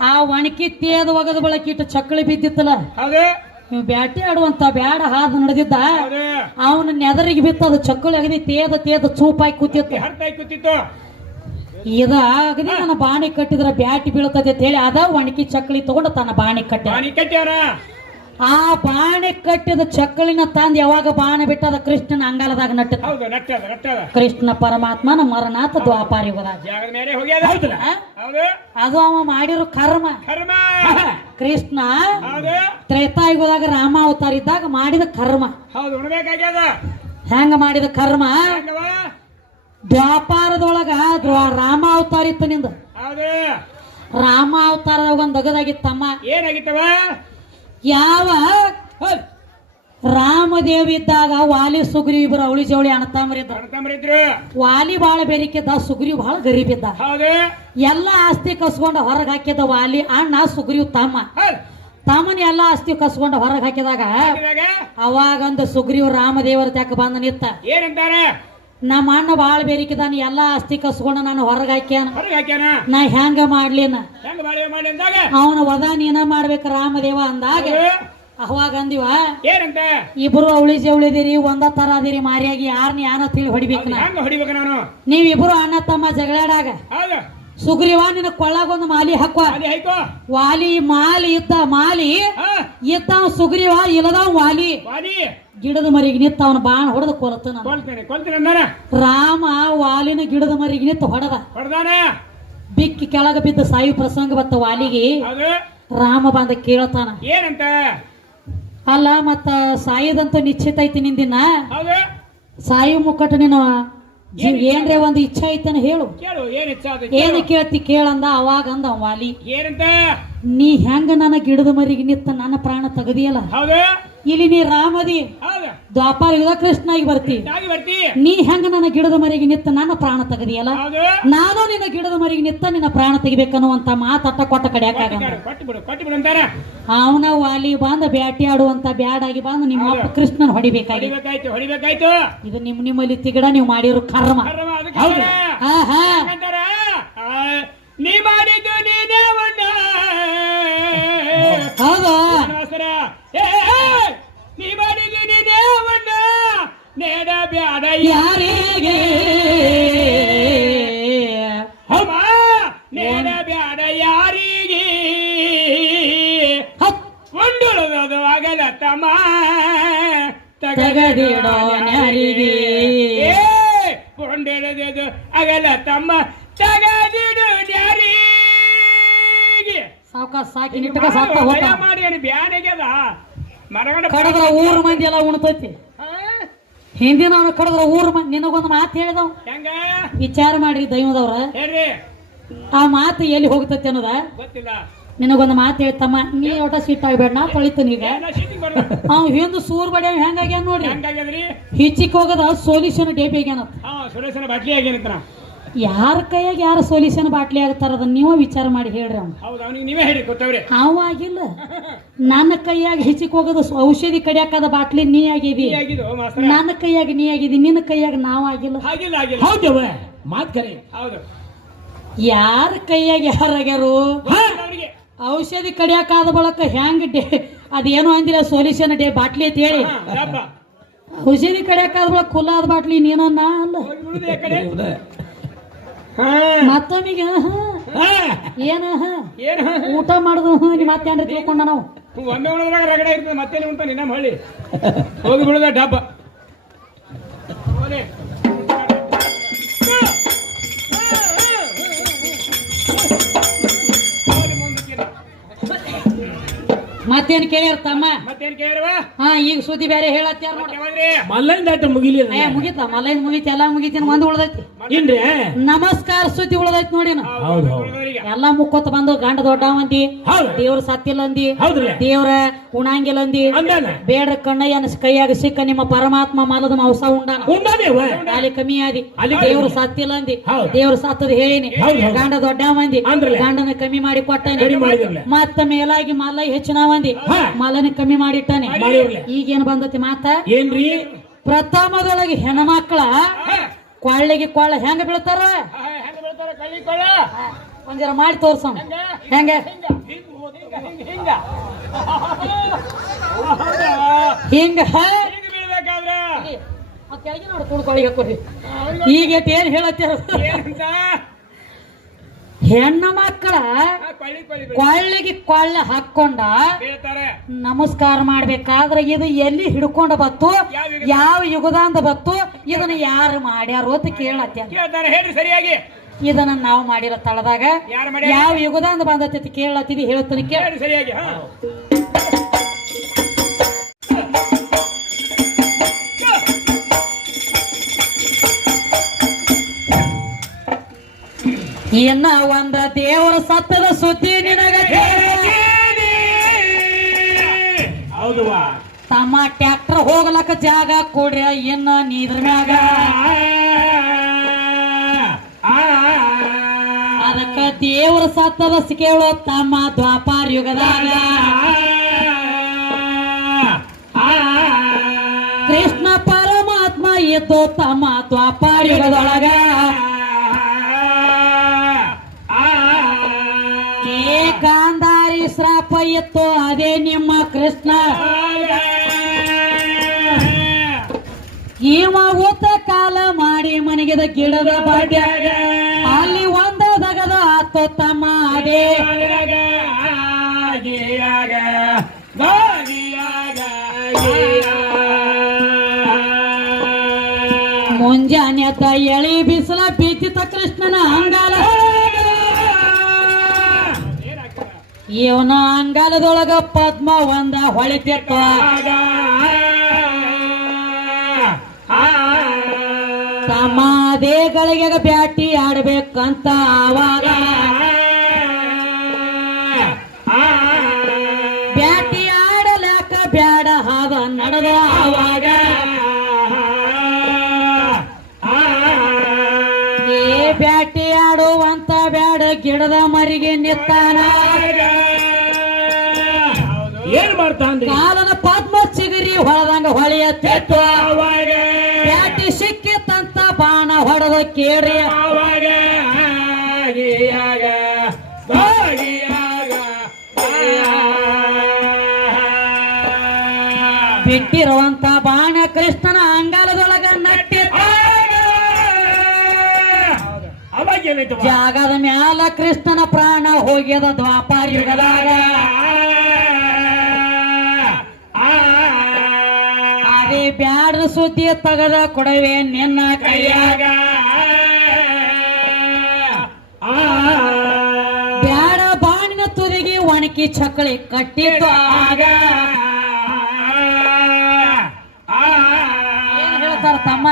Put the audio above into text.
ಆ ಒಣಕಿ ತೇದ ಒಗದ ಬಳಕ ಇಟ್ಟು ಚಕ್ಕಳಿ ಬಿದ್ದಿತ್ತಲ್ಲ ಹೌದು ನೀವು ಬ್ಯಾಟಿ ಆಡುವಂತ ಬ್ಯಾಡ ಹಾದು ನಡೆದಿದ್ದ ಹೌದು ಅವನ ನೆದರಿಗೆ ಬಿತ್ತದ ಚಕ್ಕಳಿ ಅಗದಿ ತೇದ ಚೂಪಾಗಿ ಕೂತಿತ್ತು ಹರ್ತಾಯಿ ಕೂತಿತ್ತು ಇದ ಅಗದಿ ನನ್ನ ಬಾಣಿ ಕಟ್ಟಿದ್ರ ಬ್ಯಾಟಿ ಬೀಳ್ತದೆ ಅಂತ ಹೇಳಿ ಅದ ಒಣಕಿ ಚಕ್ಕಳಿ ತಗೊಂಡು ತನ್ನ ಬಾಣಿ ಕಟ್ಟ ಬಾಣಿ ಕಟ್ಟ್ಯಾರ ಆ ಬಾಣಿ ಕಟ್ಟಿದ ಚಕ್ಕಳಿನ ತಂದು ಯಾವಾಗ ಬಾಣ ಬಿಟ್ಟದ ಕೃಷ್ಣನ ಅಂಗಾಲದಾಗ ನಟ್ಟ ಹೌದು ನಟ್ಟದ ಕೃಷ್ಣ ಪರಮಾತ್ಮನ ಮರನಾಥ ದ್ವಾಪಾರ ಯುಗದಾಗ ಜಾಗದ ಮೇಲೆ ಹೋಗ್ಯಾದ ಹೌದು ಅದು ಅವ ಮಾಡಿರೋ ಕರ್ಮ ಕರ್ಮ ಕೃಷ್ಣ ಹೌದು ತ್ರೇತಾಯುಗದಾಗ ರಾಮ ಅವತಾರ ಇದ್ದಾಗ ಮಾಡಿದ ಕರ್ಮ ಹೌದು ಉಣ್ಬೇಕಾಗ್ಯದ ಹೆಂಗ ಮಾಡಿದ ಕರ್ಮ ಹೆಂಗವ ದ್ವಾಪಾರದೊಳಗ ರಾಮ ಅವತಾರ ಇತ್ತು ನಿಂದ ಹೌದು ರಾಮ ಅವತಾರದಾಗ ಒಂದ್ ಅಗದಾಗಿತ್ತಮ್ಮ ಏನಾಗಿತ್ತವ ಯಾವ ರಾಮದೇವ್ ಇದ್ದಾಗ ವಾಲಿ ಸುಗ್ರೀವ್ ಇಬ್ಬರು ಅವಳಿ ಜವಳಿ ಅಣ್ಣತಮ್ಮರಿದ್ರು ಅಣ್ಣತಮ್ಮರಿದ್ರು ವಾಲಿ ಬಾಳ ಬೇರಿಕಿದ್ದ ಸುಗ್ರೀವ್ ಬಹಳ ಗರೀಬ್ ಇದ್ದ ಹೌದು ಎಲ್ಲ ಆಸ್ತಿ ಕಸ್ಕೊಂಡ ಹೊರಗೆ ಹಾಕಿದ ವಾಲಿ ಅಣ್ಣ ಸುಗ್ರೀವ್ ತಮ್ಮನ ಎಲ್ಲ ಆಸ್ತಿ ಕಸ್ಕೊಂಡ ಹೊರಗೆ ಹಾಕಿದಾಗ ಅವಾಗಂದ ಸುಗ್ರೀವ್ ರಾಮದೇವರ ತ್ಯಾಕ ಬಂದ ನಿತ್ತ ಏನಂತಾರೆ ನಮ್ಮ ಅಣ್ಣ ಬಾಳ ಬೇರಿಕಿದಾನ ಎಲ್ಲಾ ಆಸ್ತಿ ಕಸ್ಕೊಂಡ ನಾನು ಹೊರಗೆ ಹಾಕ್ಯಾನ ನಾ ಹೆಂಗ ಮಾಡ್ಲಿನ ಅವನ ವದ ನೀನ ಮಾಡ್ಬೇಕ ರಾಮದೇವ ಅಂದಾಗ ಅವಾಗ ಅಂದಿವ ಏನಂತ ಇಬ್ರು ಅವಳಿ ಜವಳಿದಿರಿ ಒಂದ ತರ ಅದಿರಿ ಮಾರಿಯಾಗಿ ಯಾರನ್ನ ಯಾನ ತಿಳಿ ಹೊಡಿಬೇಕು ನಾನು ನೀವಿಬ್ರು ಅಣ್ಣ ತಮ್ಮ ಜಗಳಾಡಾಗ ಸುಗ್ರೀವ ನಿನ್ನ ಕೊಳ್ಳಾಗೊಂದು ಮಾಲಿ ಹಾಕುವ ವಾಲಿ ಮಾಲಿ ಇದ್ದ ಸುಗ್ರೀವ ಇಲ್ಲದ ವಾಲಿ ಗಿಡದ ಮರಿಗೆ ನಿತ್ತ ಅವನ ಬಾಣ ಹೊಡೆದ ಕೊಲ್ತಾನ ರಾಮ ವಾಲಿನ ಗಿಡದ ಮರಿಗೆ ನಿತ್ತ ಹೊಡೆದ ಬಿಕ್ಕಿ ಕೆಳಗ ಬಿದ್ದ ಸಾಯು ಪ್ರಸಂಗ ಬತ್ತ ವಾಲಿಗೆ ರಾಮ ಬಂದ ಕೇಳ್ತಾನ ಏನಂತ ಅಲ್ಲ ಮತ್ತ ಸಾಯದಂತ ನಿಶ್ಚಿತ ಐತಿ ನಿಂದಿನ ಸಾಯು ಮುಕ್ಕಟ ನೀನು ಏನ್ರೆ ಒಂದ್ ಇಚ್ಛೆ ಐತನ ಹೇಳು ಏನ್ ಕೇಳ್ತಿ ಕೇಳಂದ ಅವಾಗ ಅಂದ ವಾಲಿ ಏನಂತ ನೀ ಹೆಂಗ ನನ್ನ ಗಿಡದ ಮರಿಗೆ ನಿತ್ತ ನನ್ನ ಪ್ರಾಣ ತೆಗದಿಯಲ್ಲ ಇಲ್ಲಿ ನೀ ರಾಮದಿ ದ್ವಾಪಾರ ಯುಗ ಕೃಷ್ಣ ಆಗಿ ಬರ್ತಿ ನೀ ಹೆಂಗ ನನ್ನ ಗಿಡದ ಮರಿಗೆ ನಿತ್ತ ನನ್ನ ಪ್ರಾಣ ತೆಗದಿಯಲ್ಲ ನಾನು ನಿನ್ನ ಗಿಡದ ಮರಿಗೆ ನಿತ್ತ ನಿನ್ನ ಪ್ರಾಣ ತೆಗಿಬೇಕನ್ನುವಂತ ಮಾತಟ್ಟ ಕೊಟ್ಟ ಕಡಿಯಾಕಾಗ ಅವನ ವಾಲಿ ಬಂದ ಬ್ಯಾಟಿ ಆಡುವಂತ ಬ್ಯಾಡಾಗಿ ಬಂದು ನಿಮ್ಮ ಅಪ್ಪ ಕೃಷ್ಣನ್ ಹೊಡಿಬೇಕಾಯ್ತು ಇದು ನಿಮ್ಮಲ್ಲಿ ತಿಗಡ ನೀವು ಮಾಡಿರೋ ಕರ್ಮ ನೀ ಮಾಡಿದ್ದು ನೀನೇ ಹೌದಾ ನೀ ಮಾಡಿದ್ದು ನೀನೇ ನೇಡ ಬ್ಯಾಡ ಯಾರಿಗೆ ನೇಡ ಬ್ಯಾಡ ಯಾರಿಗೆ ಕೊಂಡುಳದು ಆಗಲ ತಮ್ಮ ತಗದಿಡೋ ಯಾರಿಗೆ ಕೊಂಡೆಳದು ಆಗಲ ತಮ್ಮ ತಗದಿಡು ಯಾರಿಗೆ ಸಾವ್ಕಾಶ ಸಾಕಿ ನಿಟ್ಟಕ ಸಾಕ ಹೋಗ ಮಾಡಿ ಬ್ಯಾನೆಗೆದ ಮರಗಡ ಕಡದ್ರ ಊರ್ ಮಂದಿ ಎಲ್ಲ ಉಣ್ತೈತಿ ಹಿಂದಿನ ಅವನು ಕಡದ್ರ ಊರ್ ಮಂದಿ ನಿನಗೊಂದು ಮಾತು ಹೇಳಿದವ್ ಹೆಂಗ ವಿಚಾರ ಮಾಡ್ರಿ ದೈವದವ್ರ ಹೇಳ್ರಿ ಆ ಮಾತು ಎಲ್ಲಿ ಹೋಗ್ತೈತಿ ಅನ್ನೋದ ಗೊತ್ತಿಲ್ಲ ನಿನಗೊಂದು ಮಾತು ಹೇಳ್ತಮ್ಮ ನೀ ಒಟ ಸೀಟ್ ಆಗ್ಬೇಡ ನಾ ತೊಳಿತೀನಿ ಈಗ ಅವ್ ಹಿಂದ್ ಸೂರ್ ಬಡಿಯ ಹೆಂಗಾಗ್ಯಾನ ನೋಡ್ರಿ ಹಿಚ್ಚಿಕ್ ಹೋಗದ ಸೊಲ್ಯೂಷನ್ ಡೇಬಿ ಆಗ್ಯಾನ ಬಾಟ್ಲಿ ಆಗ್ಯಾನ ಯಾರ ಕೈಯಾಗ ಯಾರ ಸೊಲ್ಯೂಷನ್ ಬಾಟ್ಲಿ ಆಗ್ತಾರ ಅದನ್ನ ನೀವ ವಿಚಾರ ಮಾಡಿ ಹೇಳ್ರಿ ಅವ್ನು ನೀವೇ ಹೇಳಿ ಗೊತ್ತವ್ರಿ ಅವ ಆಗಿಲ್ಲ ನನ್ನ ಕೈಯಾಗ ಹಿಚಿಕ್ ಹೋಗೋದು ಔಷಧಿ ಕಡಿಯಾಕದ ಬಾಟ್ಲಿ ನೀ ಆಗಿದಿ ನನ್ನ ಕೈಯಾಗ ನೀ ಆಗಿದಿ ನಿನ್ನ ಕೈಯಾಗ ನಾವ್ ಆಗಿಲ್ಲ ಹೌದವ ಮಾತ್ ಕರೆ ಹೌದು ಯಾರ ಕೈಯಾಗ ಯಾರಾಗ್ಯಾರು ಔಷಧಿ ಕಡಿಯಾಕಾದ ಬಳಕ ಹೆಂಗ್ ಅದೇನು ಅಂದಿಲ್ಲ ಸೊಲ್ಯೂಷನ್ ಡೇ ಬಾಟ್ಲಿ ಅಂತ ಹೇಳಿ ಔಷಧಿ ಕಡಿಯಾಕಾದ ಬಳಕ ಖುಲ್ಲಾದ ಬಾಟ್ಲಿ ನೀನ ನಾ ಅಲ್ಲ ಮತ್ತೊಮ್ಮಿಗೆ ಏನ ಊಟ ಮಾಡುದು ಮತ್ತೇನ್ರಿ ತಿಳ್ಕೊಂಡ ನಾವು ಒಮ್ಮೆ ಉಳಿದ್ರಾಗ ರಗಡೆ ಇರ್ತದೆ ಮತ್ತೆ ಉಂಟ ನಿನ್ನ ಹಳ್ಳಿ ಹೋಗಿ ಬಿಡುದ ಡಬ್ಬ ಮತ್ತೇನ್ ಕೇಳ್ಯಾರ ತಮ್ಮ ಮತ್ತೇನ್ ಕೇಳ್ರವ ಈಗ ಸುದ್ದಿ ಬೇರೆ ಹೇಳತ್ಯಾರ ನೋಡಿ ಮಲ್ಲೈನ್ ದಾಟ ಮುಗಿಲಿ ಮುಗಿತ ಮಲ್ಲೈನ್ ಮುಗಿತಿ ಎಲ್ಲಾ ಮುಗಿತೀನಿ ಒಂದ್ ಉಳ್ದೈತಿ ಏನ್ರಿ ನಮಸ್ಕಾರ ಸುದ್ದಿ ಉಳ್ದೈತಿ ನೋಡಿ ಎಲ್ಲಾ ಮುಕ್ಕೊತ್ ಬಂದು ಗಂಡ ದೊಡ್ಡ ಮಂದಿ ದೇವ್ರ ಸತ್ತಿಲ್ಲ ಅಂದಿ ದೇವ್ರ ಉಣಂಗಿಲ್ಲ ಅಂದಿ ಬೇಡ್ರ ಕಣ್ಣಯ್ಯನ ಕೈಯಾಗ ಸಿಕ್ಕ ನಿಮ್ಮ ಪರಮಾತ್ಮ ಮಲದ ಮಾಂಸ ಅಲ್ಲಿ ಕಮ್ಮಿ ಆದಿ ದೇವ್ರ ಸತ್ತಿಲ್ಲ ಅಂದಿ ದೇವ್ರ ಸತ್ತದ ಹೇಳಿನಿ ಗಂಡ ದೊಡ್ಡ ಮಂದಿ ಗಂಡನ ಕಮ್ಮಿ ಮಾಡಿ ಕೊಟ್ಟಾನೆ ಮತ್ತ ಮೇಲಾಗಿ ಮಲ್ಲ ಹೆಚ್ಚಿನ ಮಂದಿ ಮಲ್ಲನ ಕಮ್ಮಿ ಮಾಡಿಟ್ಟಾನೆ ಈಗೇನ್ ಬಂದತಿ ಮಾತ ಏನ್ರಿ ಪ್ರಥಮದೊಳಗೆ ಹೆಣ್ಮಕ್ಳ ಕೊಳ್ಳಿಗೆ ಕೊಳ್ಳ ಹೆಂಗ ಬೀಳ್ತಾರ ಒಂಜರ ಮಾಡಿ ತೋರ್ಸೋಣ ಹೆಂಗ ಹಿಂಗ ಹಿಂಗ ಬೀಳ್ಬೇಕಾದ್ರ ಕೆಳಗೆ ನೋಡಿ ತುಳ್ಕೊಳ್ಳಿ ಹಾಕೋರಿ ಈಗ ಏನ್ ಹೇಳತ್ತೀರ ಏನಂತ ಹೆಣ್ಣು ಮಕ್ಕಳ ಕೊಳ್ಳಿಗೆ ಕೊಳ್ಳ ಹಾಕೊಂಡ ಬೀಳ್ತಾರೆ. ನಮಸ್ಕಾರ ಮಾಡ್ಬೇಕಾದ್ರೆ ಇದು ಎಲ್ಲಿ ಹಿಡ್ಕೊಂಡ ಬತ್ತು ಯಾವ ಯುಗದಾಂದ ಬತ್ತು ಇದನ್ನ ಯಾರು ಮಾಡ್ಯಾರು ಅಂತ ಕೇಳತ್ಯ ಕೇಳ್ತಾರೆ. ಹೇಳ್ರಿ ಸರಿಯಾಗಿ. ಇದನ್ನ ನಾವು ಮಾಡಿರೋ ತಳದಾಗ ಯಾರು ಮಾಡ್ಯಾರ? ಯಾವ ಯುಗದಾಂದ ಬಂದತಿ ಕೇಳತ್ತಿದಿ ಹೇಳ್ತಾನೆ ಕೇಳ ಹೇಳ್ರಿ ಸರಿಯಾಗಿ. ಹಾ ಇನ್ನ ಒಂದ ದೇವರ ಸತ್ತದ ಸುದ್ದಿ ನಿನಗ ಹೌದುವಾ ತಮ್ಮ ಟ್ರ್ಯಾಕ್ಟರ್ ಹೋಗ್ಲಕ್ಕ ಜಾಗ ಕೊಡ್ರಿ ಇನ್ನ ನೀದ್ರ ಮ್ಯಾಗ ಅದಕ್ಕ ದೇವರ ಸತ್ತದ ಕೇಳೋ ತಮ್ಮ ದ್ವಾಪಾರ ಯುಗದಾಗ ಕೃಷ್ಣ ಪರಮಾತ್ಮ ಇದ್ದು ತಮ್ಮ ದ್ವಾಪಾರ ಯುಗದೊಳಗ ಗಾಂಧಾರಿ ಶ್ರಾಪ ಇತ್ತು ಅದೇ ನಿಮ್ಮ ಕೃಷ್ಣ ಇವ ಊತ ಕಾಲ ಮಾಡಿ ಮನೆಗೆದ ಗಿಡದ ಬಾಡ್ಯಾಗ ಅಲ್ಲಿ ಒಂದ ದಗದ ಆತು ತಮ್ಮ ಅದೇ ಮುಂಜಾನೆದ ಎಳಿ ಬಿಸಿಲ ಬೀತಿತ ಕೃಷ್ಣನ ಅಂಗಾಲ ಇವನ ಅಂಗಾಲದೊಳಗ ಪದ್ಮ ಒಂದ ಹೊಳಿತಿತ್ತ ಸಮಾಧಿಗಳಿಗೆ ಬ್ಯಾಟಿ ಆಡ್ಬೇಕಂತ ಆವಾಗ ಬ್ಯಾಟಿ ಆಡಲಾಕ ಬ್ಯಾಡ ಹಾದ ನಡೆದ ಆವಾಗ ಬ್ಯಾಟಿ ಆಡುವಂತ ಬ್ಯಾಡ ಗಿಡದ ಮರಿಗೆ ನಿತ್ತಾನ ಏನ್ ಮಾಡ್ತಾನ್ರಿ ಕಾಲನ ಪದ್ಮ ಚಿಗರಿ ಹೊಳದಂಗ ಹೊಳೆಯತ್ತಿತ್ತು ಬ್ಯಾಟಿ ಸಿಕ್ಕಿತ್ತಂತ ಬಾಣ ಹೊಡೆದ ಕೇಳಿ ಬಿಟ್ಟಿರುವಂತ ಬಾಣ ಕೃಷ್ಣನ ಅಂಗಾಲದೊಳಗ ನಟ್ಟಿತ್ತ ಜಾಗದ ಮ್ಯಾಲ ಕೃಷ್ಣನ ಪ್ರಾಣ ಹೋಗ್ಯದ ದ್ವಾಪಾರ ಯುಗದಾಗ ಅದೇ ಬ್ಯಾಡ ಸುದ್ದಿ ತಗದ ಕೊಡವೆ ನಿನ್ನ ಕೈಯಾಗ ಬ್ಯಾಡ ಬಾಣಿನ ತುದಿಗೆ ಒಣಕಿ ಚಕ್ಕಳಿ ಕಟ್ಟಿತ್ತು ಆಗ ಏನ್ ಹೇಳ್ತಾರ ತಮ್ಮ